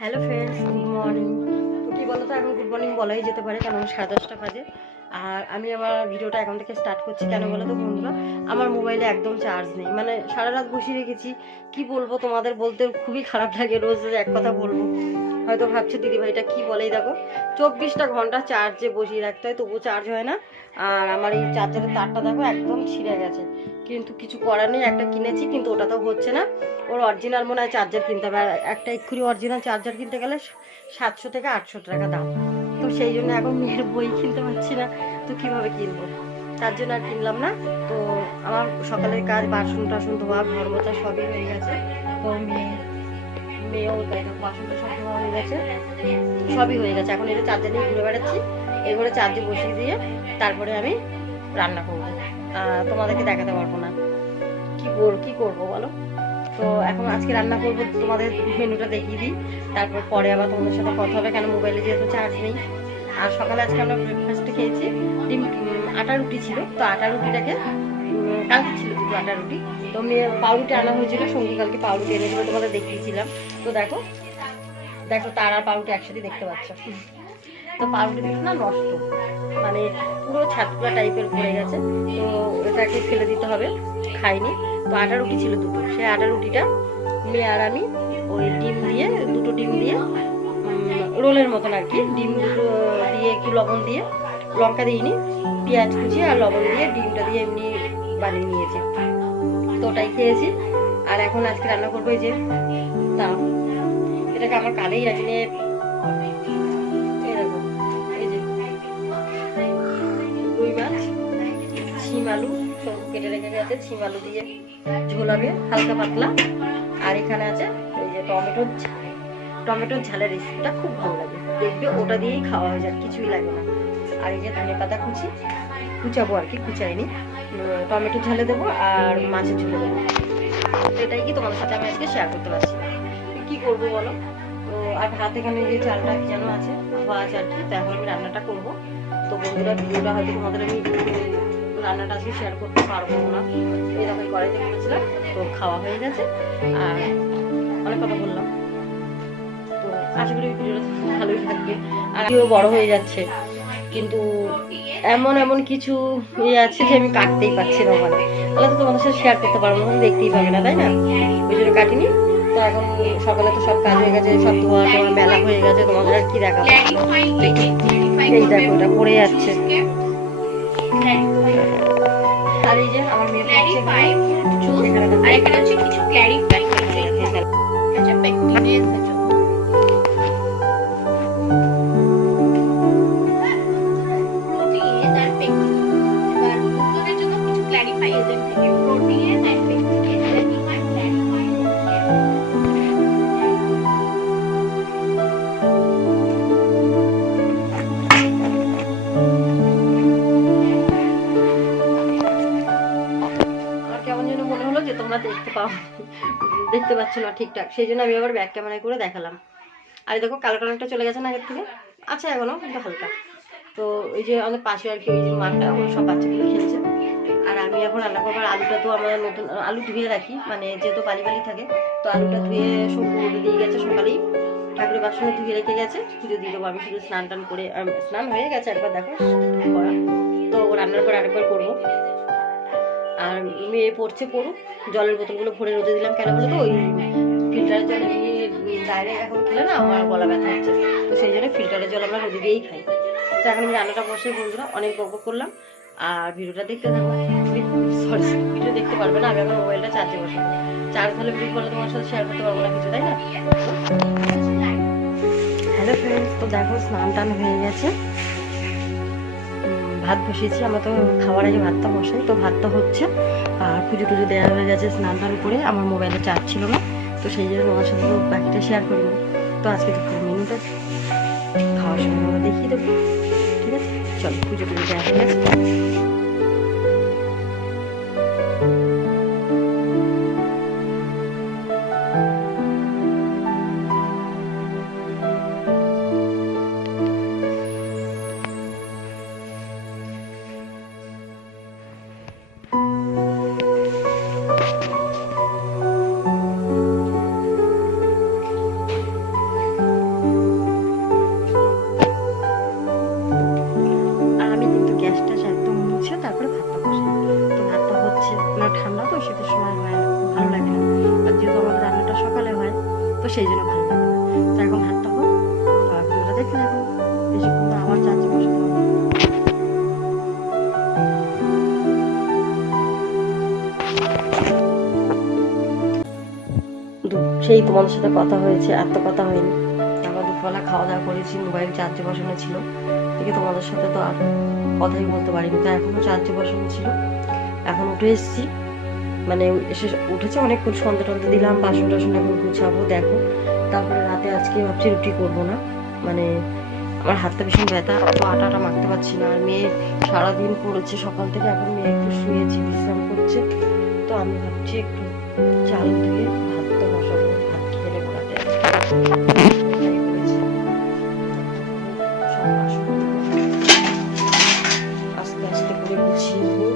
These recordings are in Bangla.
Hello friends, good morning. তো কী বলো তো, এখন গুড মর্নিং বলাই যেতে পারে, কারণ 10:30 বাজে। আর আমি আমার ভিডিওটা এখন থেকে স্টার্ট করছি। কেন বলো তো বন্ধুরা, আমার মোবাইলে একদম চার্জ নেই, মানে সারা রাত বসিয়ে রেখেছি। কি বলবো তোমাদের, বলতে খুবই খারাপ লাগে, রোজ এক কথা বলবো। হয়তো ভাবছো দিদিভাইটা কি বলেই, দেখো 24টা ঘন্টা চার্জে বসিয়ে রাখতে হয়, তবুও চার্জ হয় না। আর আমার এই চার্জারের তারটা দেখো একদম ছিঁড়ে গেছে, কিন্তু কিছু করার নেই। একটা কিনেছি, কিন্তু ওটা তো হচ্ছে না। ওর অরিজিনাল মনে হয় চার্জার কিনতে হবে, আর একটা এক্ষুনি অরিজিনাল চার্জার কিনতে গেলে 700 থেকে 800 টাকা দাম। তো সেই জন্য এখন মেয়ের বই কিনতে পারছি না, তো কিভাবে কিনবো, তার জন্য আর কিনলাম না। তো আমার সকালের কাজ, বাসন টাসন ধোয়া, ঘর মোছা সবই হয়ে গেছে। তো মেয়েও তাই, বাসন টাসন ধোয়া হয়ে গেছে, সবই হয়ে গেছে। এখন এটা চার্জার নিয়ে ঘুরে বেড়াচ্ছি, এগুলো চার্জে বসিয়ে দিয়ে তারপরে আমি রান্না করবো। তোমাদেরকে দেখাতে পারবো না, কি করবো বলো। তো এখন আজকে রান্না করবো, তোমাদের মেনুটা দেখিয়ে দিই, তারপর পরে আবার তোমাদের সাথে কথা হবে, কেন মোবাইলে যেহেতু চার্জ নেই। আর সকালে আজকে আমরা ব্রেকফাস্টে খেয়েছি ডিম, আটা রুটি ছিল। তো আটা রুটিটাকে কালকে ছিল দুটো আটা রুটি, তো পাউরুটি আনা হয়েছিল, সঙ্গে কালকে পাউরুটি এনেছিল, তোমাদের দেখিয়েছিলাম। তো দেখো দেখো, তার আর পাউরুটি একসাথে দেখতে পাচ্ছ। তো পাউরুটি দুটো না নষ্ট, মানে পুরো ছাতকুড়া টাইপের পড়ে গেছে, তো এটাকে ফেলে দিতে হবে, খাইনি। তো আটা রুটি ছিল দুটো, সেই আটা রুটিটা মেয়ে আর আমি ওই দুটো ডিম দিয়ে রোলের মতন আর কি, ডিম দুটো দিয়ে একটু লবণ দিয়ে, লঙ্কা দিইনি, পেঁয়াজ কুচি আর লবণ দিয়ে ডিমটা দিয়ে এমনি বানিয়ে নিয়েছি। তো ওটাই খেয়েছি। আর এখন আজকে রান্না করবো এই যে, তা এটাকে আমার কালেই রাখিনি, এরকম এই যে রুই মাছ, শিম আলু সব কেটে রেখে গেছে, শিম আলু দিয়ে ঝোল হবে হালকা পাতলা। আর এখানে আছে এই যে টমেটোর ঝালের রেসিপিটা খুব ভালো লাগে, দেখবে ওটা দিয়েই খাওয়া হয়ে যায়, কিছুই লাগে না। আর এই যে ধনে পাতা কুচাবো আর কি, কুচাইনি, টমেটোর ঝালে দেবো আর মাছের ঝোলে দেবো। এটাই কি তোমাদের সাথে আমি আজকে শেয়ার করতে পারছি, কি করবো বলো। তো আর ভাত এখানে যে চালটা যেন আছে ধোয়া আছে আর কি, তো এখন আমি রান্নাটা করবো। তো বন্ধুরা, ভিডিওটা হয়তো তোমাদের আমি রান্নাটা আজকে শেয়ার করতে পারবো না, এরকম কড়াইতে বলেছিলাম। তো খাওয়া হয়ে গেছে, আর অনেক কথা বললাম। তো আশা করি ভিডিওটা ভালোই থাকবে। আর ভিডিও বড় হয়ে যাচ্ছে, কিন্তু এমন এমন কিছু ইয়ে আছে যে আমি কাটতেই পারছি না, মানে তাহলে তো তোমাদের সাথে শেয়ার করতে পারবো না, দেখতেই পাবে না, তাই না? ওই জন্য কাটিনি। তো এখন সকালে তো সব কাজ হয়ে গেছে, সব ধোয়া টোয়া মেলা হয়ে গেছে, তোমাদের আর কি দেখাবো। এই দেখো, ওটা পড়ে যাচ্ছে। আর এই যে আমার মেয়ে এখানে হচ্ছে কিছু ক্ল্যারিফাই তোমরা দেখতে পাচ্ছ না ঠিকঠাক, সেই জন্য আমি আবার ব্যাক ক্যামেরায় করে দেখালাম। আর দেখো কালো কালারটা চলে গেছে না আগের থেকে, আছে এখনো কিন্তু হালকা। তো ওই যে আমাদের পাশে আর কি ওই যে মাঠটা, ওই সব বাচ্চাগুলো খেলছে। আর আমি এখন রান্না করবার, আলুটা তো আমরা নতুন আলু ধুয়ে রাখি, মানে যেহেতু বালি বালি থাকে, তো আলুটা ধুয়ে সবজি দিয়ে গেছে সকালেই, ঠাকুরের বাসনে ধুয়ে রেখে গেছে, পুজো দিয়ে দেবো। আমি শুধু স্নান টান করে, স্নান হয়ে গেছে একবার, দেখো করা। তো রান্নার পর আরেকবার করবো। আর মেয়ে পড়ছে, পড়ুক। জলের বোতলগুলো ভরে রোদে দিলাম, কেন বলো তো ওই ফিল্টারের জল এমনি ডাইরেক্ট এখন খেলে না আমার গলা ব্যথা হচ্ছে, তো সেই জন্য ফিল্টারের জল আমরা রোদে দিয়েই খাই। তো এখন আমি রান্নাটা বসে বন্ধুরা অনেক বক করলাম, আর ভিডিওটা দেখতে থাকো। সরি, ভিডিও দেখতে পারবে না, আমি আমার মোবাইলটা চার্জে বসাবো। চার্জ হলে ভিডিও করলে তোমার সাথে শেয়ার করতে পারবো না কিছু, তাই না? হ্যালো ফ্রেন্ডস, তো দেখো স্নান টান হয়ে গেছে, ভাত বসিয়েছি। আমরা তো খাওয়ার আগে ভাতটা বসাই, তো ভাতটা হচ্ছে। আর পুজো টুজো দেওয়া হয়ে গেছে স্নান টান করে, আমার মোবাইলে চার্জ ছিল না, তো সেই জন্য তোমার সাথে তো বাকিটা শেয়ার করিনি। তো আজকে দুপুর মেনুটা খাওয়ার সময় আমরা দেখিয়ে দেবো, ঠিক আছে? চলো, পুজো টুজো দেওয়া হয়ে গেছে। না ভালো লাগে না। তো এখন হাতটা হোক আর ভিডিওটা দেখে দেখো, বেশিক্ষণ না আবার চার্জে বসাতে হবে। সেই তোমাদের সাথে কথা হয়েছে, আর তো কথা হয়নি। আমরা দুপুরবেলা খাওয়া দাওয়া করেছি, মোবাইল চার্জে বসানো ছিল, থেকে তোমাদের সাথে তো আর কথাই বলতে পারিনি। তো এখনও চার্জে বসানো ছিল। এখন উঠে এসেছি, মানে এসে উঠেছে অনেকক্ষণ, সন্ধ্যা টন্ধে দিলাম, বাসন টাসন এখন গুছাবো দেখো। তারপরে রাতে আজকে ভাবছি রুটি করবো না, মানে আমার হাতটা ভীষণ ব্যথা, অত আটা মাখতে পারছি না। আর মেয়ে সারাদিন পড়েছে সকাল থেকে, এখন মেয়ে একটু শুয়েছি, বিশ্রাম করছে। তো আমি ভাবছি একটু চাল ধুয়ে ভাতটা বসাবো, ভাত খেয়ে নেবো রাতে আস্তে আস্তে করে গুছিয়ে নেবো।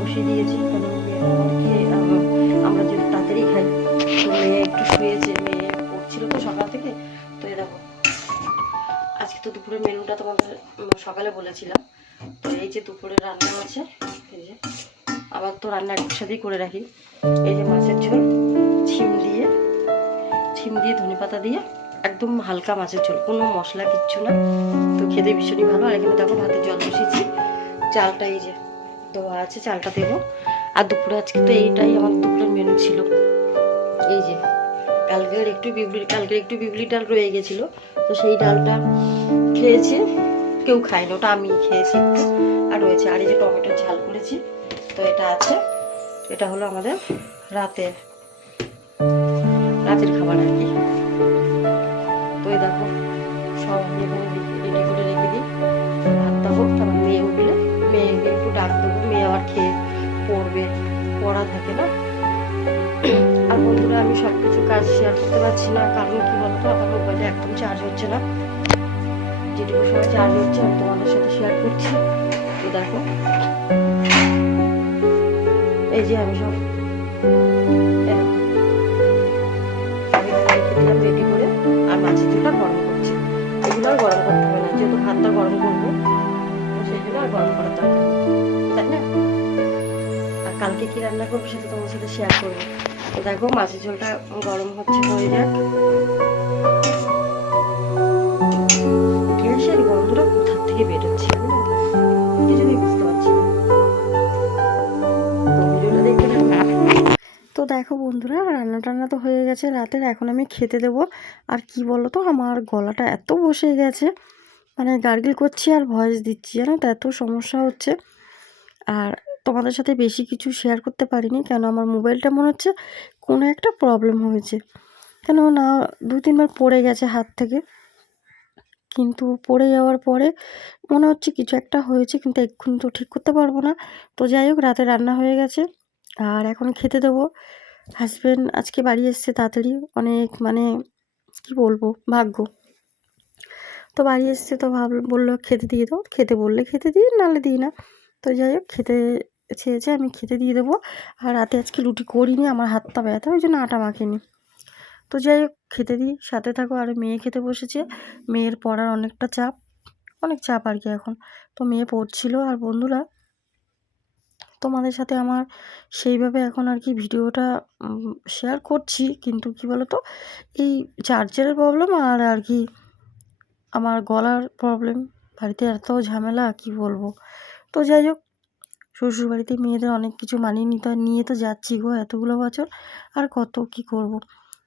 বসিয়ে দিয়েছি, কারণ আমরা যদি তাড়াতাড়ি খাই। তো মেয়ে একটু শুয়েছে, মেয়ে পড়ছিল তো সকাল থেকে। তো এই দেখো আজকে তো দুপুরের মেনুটা তোমাদের সকালে বলেছিলাম। তো এই যে দুপুরের রান্না আছে, এই যে আবার তো রান্না একসাথেই করে রাখি। এই যে মাছের ঝোল, ছিম দিয়ে ধনেপাতা দিয়ে, একদম হালকা মাছের ঝোল, কোনো মশলা কিচ্ছু না। তো খেতে ভীষণই ভালো। আর এখানে দেখো ভাতের জল বসিয়েছি, চালটা এই যে দেওয়া আছে, চালটা দেবো। আর দুপুরে আজকে তো এইটাই আমার দুপুরের মেনু ছিল। এই যে কালকের একটু বিউলি ডাল রয়ে গেছিলো, তো সেই ডালটা খেয়েছি, কেউ খায়নি, ওটা আমি খেয়েছি একটু আর রয়েছে। আর এই যে টমেটোর ঝাল করেছি, তো এটা আছে। এটা হলো আমাদের রাতের খাবার আর কি। তো এই দেখো সব আমি এখানে রেডি করে রেখে দিই। ভাতটা হোক, তারপর মেয়ে উঠলে মেয়েকে একটু ডাক দেবো, মেয়ে আবার খেয়ে পড়বে, পড়া থাকে না। আর বন্ধুরা আমি সব কিছু কাজ শেয়ার করতে পারছি না, কারণ কি বলতো আমার মোবাইলে একদম চার্জ হচ্ছে না। যেটুকু সময় চার্জ হচ্ছে আমি তোমাদের সাথে শেয়ার করছি। তো দেখো এই যে আমি সব রেখে দিলাম রেডি করে। আর মাছের ঝোলটা গরম করছি, এগুলো আর গরম করতে হবে না, যেহেতু ভাতটা গরম করবো, তো সেই জন্য আর গরম করার দরকার নেই, তাই না? আর কালকে কি রান্না করবো সেটা তোমার সাথে শেয়ার করবো। তো দেখো মাছের ঝোলটা গরম হচ্ছে, হয়ে যাক। গ্যাসের গন্ধটা কোথা থেকে বেরোচ্ছে আমি না কিছুই বুঝতে পারছি না। তো ভিডিওটা দেখতে থাকো। তো দেখো বন্ধুরা, রান্না টান্না তো হয়ে গেছে রাতের, এখন আমি খেতে দেবো। আর কি বলো তো, আমার গলাটা এত বসে গেছে, মানে গার্গিল করছি আর ভয়েস দিচ্ছি, জানো তো, এত সমস্যা হচ্ছে। আর তোমাদের সাথে বেশি কিছু শেয়ার করতে পারিনি, কেন আমার মোবাইলটা মনে হচ্ছে কোনো একটা প্রবলেম হয়েছে, কেন না 2-3 বার পড়ে গেছে হাত থেকে। কিন্তু পড়ে যাওয়ার পরে মনে হচ্ছে কিছু একটা হয়েছে, কিন্তু এক্ষুনি তো ঠিক করতে পারবো না। তো যাই হোক, রাতে রান্না হয়ে গেছে আর এখন খেতে দেবো। হাজব্যান্ড আজকে বাড়ি এসছে তাড়াতাড়ি, অনেক মানে কি বলবো, ভাগ্য। তো বাড়ি এসছে, তো বললো খেতে দিয়ে দাও, খেতে বললে খেতে দিই, নাহলে দিই না। তো যাই হোক খেতে চেয়েছে, আমি খেতে দিয়ে দেবো। আর রাতে আজকে রুটি করিনি, আমার হাতটা ব্যথা, ওই জন্য আটা মাখিনি। তো যাই হোক খেতে দিই, সাথে থাকো। আর মেয়ে খেতে বসেছে, মেয়ের পড়ার অনেক চাপ আর কি এখন। তো মেয়ে পড়ছিল। আর বন্ধুরা তোমাদের সাথে আমার সেইভাবে এখন আর কি ভিডিওটা শেয়ার করছি, কিন্তু কি বলো তো, এই চার্জারের প্রবলেম আর কি আমার গলার প্রবলেম, বাড়িতে এত ঝামেলা কি বলবো। তো যাই হোক, শ্বশুরবাড়িতে মেয়েদের অনেক কিছু মানিয়ে নিয়ে তো যাচ্ছি গো এতগুলো বছর, আর কত কি করব।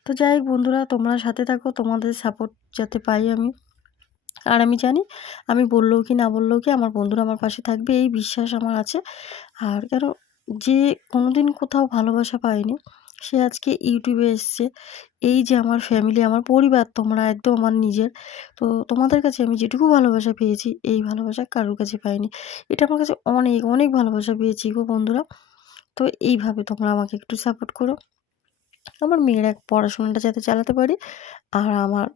তো যাই হোক বন্ধুরা, তোমরা সাথে থাকো, তোমাদের সাপোর্ট যাতে পাই আমি। আর আমি জানি আমি বললেও কি না বললেও কি আমার বন্ধুরা আমার পাশে থাকবে, এই বিশ্বাস আমার আছে। আর কেন, যে কোনোদিন কোথাও ভালোবাসা পায়নি সে আজকে ইউটিউবে এসছে। এই যে আমার ফ্যামিলি, আমার পরিবার, তোমরা একদম আমার নিজের। তো তোমাদের কাছে আমি যেটুকু ভালোবাসা পেয়েছি, এই ভালোবাসা কারোর কাছে পাইনি। এটা আমার কাছে অনেক অনেক ভালোবাসা পেয়েছি গো বন্ধুরা। তো এইভাবে তোমরা আমাকে একটু সাপোর্ট করো, আমার মেয়ের পড়াশোনাটা যাতে চালাতে পারি। আর আমার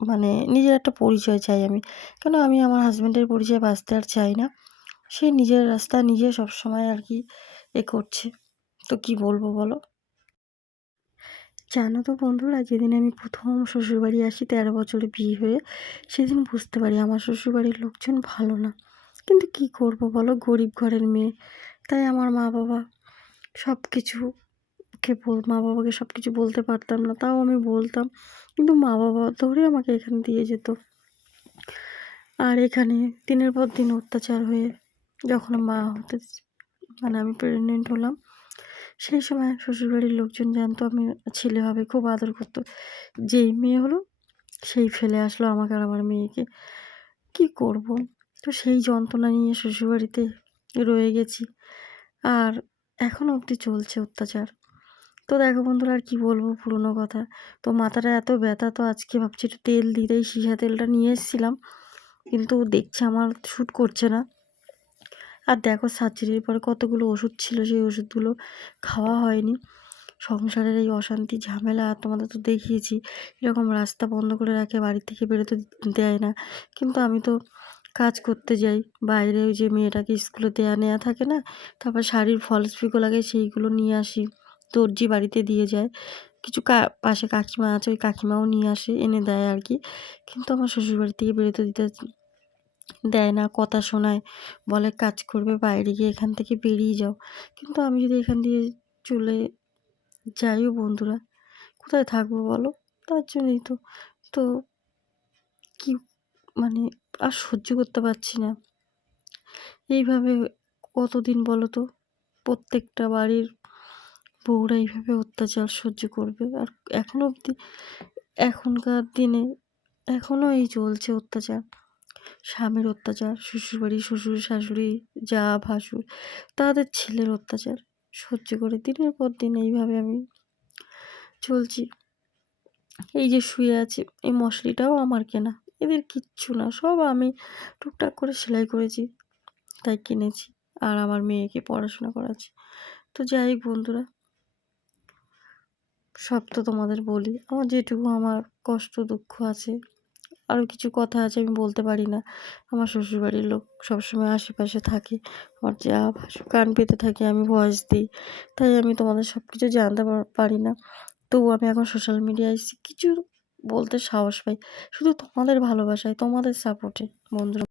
মানে নিজের একটা পরিচয় চাই আমি। কেন আমি আমার হাসব্যান্ডের পরিচয় বাঁচতে আর চাই না। সে নিজের রাস্তা নিজে সবসময় আর কি করছে। তো কি বলবো বলো? জানো তো বন্ধুরা, যেদিন আমি প্রথম শ্বশুরবাড়ি আসি 13 বছরে বিয়ে হয়ে, সেদিন বুঝতে পারি আমার শ্বশুরবাড়ির লোকজন ভালো না। কিন্তু কি করব বলো, গরিব ঘরের মেয়ে। তাই আমার মা বাবা সব কিছু মা বাবাকে সব কিছু বলতে পারতাম না, তাও আমি বলতাম। কিন্তু মা বাবা ধরে আমাকে এখানে দিয়ে যেত। আর এখানে দিনের পর দিন অত্যাচার হয়ে যখন মা হতে মানে আমি প্রেগনেন্ট হলাম, সেই সময় শ্বশুরবাড়ির লোকজন জানতো আমি ছেলে হবে, খুব আদর করতো। যেই মেয়ে হলো সেই ফেলে আসলো আমাকে আর আমার মেয়েকে। কি করব? তো সেই যন্ত্রণা নিয়ে শ্বশুরবাড়িতে রয়ে গেছি। আর এখনো অবধি চলছে অত্যাচার। তো দেখো বন্ধুরা, আর কি বলবো পুরোনো কথা। তো মাথাটা এত ব্যথা, তো আজকে ভাবছি একটু তেল দিই, তাই সীসা তেলটা নিয়ে এসেছিলাম। কিন্তু দেখছি আমার শ্যুট করছে না। আর দেখো সার্জারির পরে কতগুলো ওষুধ ছিল, সেই ওষুধগুলো খাওয়া হয়নি। সংসারের এই অশান্তি ঝামেলা তোমাদের তো দেখিয়েছি। এরকম রাস্তা বন্ধ করে রাখে, বাড়ি থেকে বেরোতে দেয় না। কিন্তু আমি তো কাজ করতে যাই বাইরে, ওই যে মেয়েটাকে স্কুলে দেয়া নেওয়া থাকে না, তারপর শাড়ির ফলস পিকো লাগে, সেইগুলো নিয়ে আসি। দর্জি বাড়িতে দিয়ে যায়। কিছু পাশে কাকিমা আছে, ওই কাকিমাও নিয়ে আসে, এনে দেয় আর কি। কিন্তু আমার শ্বশুরবাড়ি থেকে বেরোতে দিতে দেয় না, কথা শোনায়, বলে কাজ করবে বাইরে গিয়ে, এখান থেকে বেরিয়ে যাও। কিন্তু আমি যদি এখান দিয়ে চলে যাইও বন্ধুরা, কোথায় থাকবো বলো? তার জন্যই তো। তো কি মানে আর সহ্য করতে পারছি না। এইভাবে কতদিন বলো তো? প্রত্যেকটা বাড়ির বউরা এইভাবে অত্যাচার সহ্য করবে? আর এখনো অবধি, এখনকার দিনে এখনো এই চলছে অত্যাচার। স্বামীর অত্যাচার, শ্বশুরবাড়ি, শ্বশুর শাশুড়ি, জা ভাসুর, তাদের ছেলের অত্যাচার সহ্য করে দিনের পর দিন এইভাবে আমি চলছি। এই যে শুয়ে আছি, এই মশারিটাও আমার কেনা, এদের কিচ্ছু না, সব আমি টুকটাক করে সেলাই করেছি, তাই কিনেছি। আর আমার মেয়েকে পড়াশোনা করাচ্ছি। তো যাই হোক বন্ধুরা, সব তো তোমাদের বলি, আমার যেটুকু আমার কষ্ট দুঃখ আছে, আরও কিছু কথা আছে আমি বলতে পারি না। আমার শ্বশুরবাড়ির লোক সবসময় আশেপাশে থাকে, আমার যা ভাসুর কান পেতে থাকে, আমি ভয়েস দিই, তাই আমি তোমাদের সব কিছু জানতে পারি না। তবু আমি এখন সোশ্যাল মিডিয়ায় এসেছি, কিছু বলতে সাহস পাই, শুধু তোমাদের ভালোবাসায়, তোমাদের সাপোর্টে বন্ধুরা।